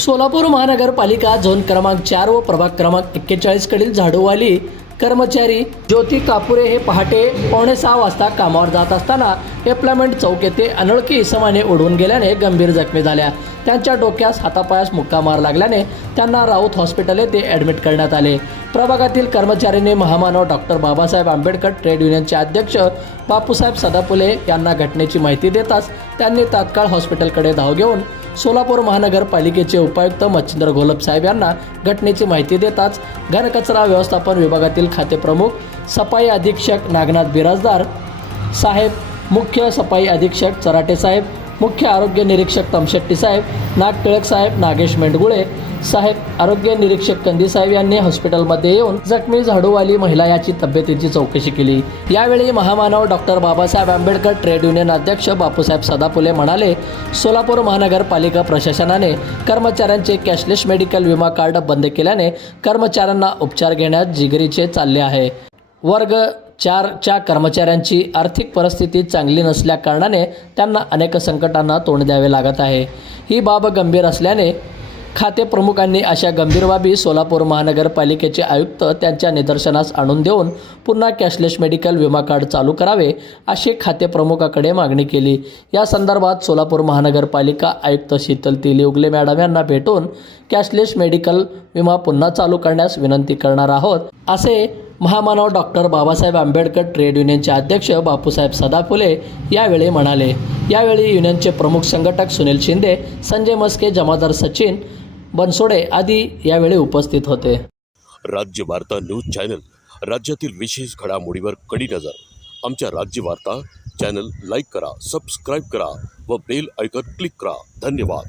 सोलापूर महानगरपालिका झोन क्रमांक चार व प्रभाग क्रमांक एक्केचाळीसकडील झाडूवाली कर्मचारी ज्योती कापुरे हे पहाटे पावणे सहा वाजता कामावर जात असताना एप्लॉयमेंट चौक येथे अनोळखी इसमाने ओढून गेल्याने गंभीर जखमी झाल्या. त्यांच्या डोक्यास हातापायास मुक्का मार लागल्याने त्यांना राऊत हॉस्पिटल येथे ॲडमिट करण्यात आले. प्रभागातील कर्मचाऱ्यांनी महामानव डॉक्टर बाबासाहेब आंबेडकर ट्रेड युनियनचे अध्यक्ष बापूसाहेब सदापुले यांना घटनेची माहिती देताच त्यांनी तात्काळ हॉस्पिटलकडे धाव घेऊन सोलापूर महानगरपालिकेचे उपायुक्त मच्छिंद्र घोलप साहेब यांना घटनेची माहिती देताच घनकचरा व्यवस्थापन विभागातील खाते प्रमुख सफाई अधीक्षक नागनाथ बिराजदार साहेब मुख्य सफाई अधीक्षक चराटे साहेब मुख्य आरोग्य निरीक्षक तमशेट्टी साहेब नाग टिळक साहेब नागेश मेंढगुळे साहेब आरोग्य निरीक्षक कंदी साहेब यांनी हॉस्पिटलमध्ये येऊन जखमी झाडूवाली महिला याची तब्येतीची चौकशी केली. यावेळी महामानव doctor Babasaheb Ambedkar trade union अध्यक्ष बापूसाहेब सदापुले म्हणाले सोलापूर महानगरपालिका प्रशासनाने कर्मचाऱ्यांचे कॅशलेस मेडिकल विमा कार्ड बंद केल्याने कर्मचाऱ्यांना उपचार घेण्यात जिगरीचे चालले आहे. वर्ग चारच्या कर्मचाऱ्यांची आर्थिक परिस्थिती चांगली नसल्याकारणाने त्यांना अनेक संकटांना तोंड द्यावे लागत आहे. ही बाब गंभीर असल्याने खाते प्रमुखांनी अशा गंभीर बाबी सोलापूर महानगरपालिकेचे आयुक्त त्यांच्या निदर्शनास आणून देऊन पुन्हा कॅशलेस मेडिकल विमा कार्ड चालू करावे अशी खाते प्रमुखाकडे मागणी केली. या संदर्भात सोलापूर महानगरपालिका आयुक्त शीतल तिली उगले मॅडम यांना भेटून कॅशलेस मेडिकल विमा पुन्हा चालू करण्यास विनंती करणार आहोत. असे महामानव डॉक्टर बाबासाहेब आंबेडकर ट्रेड युनियनचे अध्यक्ष बापूसाहेब सदाफुले यावेळी म्हणाले. यावेळी युनियनचे प्रमुख संघटक सुनील शिंदे संजय मस्के जमादार सचिन बनसोडे आदी यावेळी उपस्थित होते. राज्य वार्ता न्यूज चॅनल राज्यातील विशेष घडामोडीवर कडी नजर. आमच्या राज्य वार्ता चॅनल लाईक करा सबस्क्राईब करा व बेल ऐकत क्लिक करा. धन्यवाद.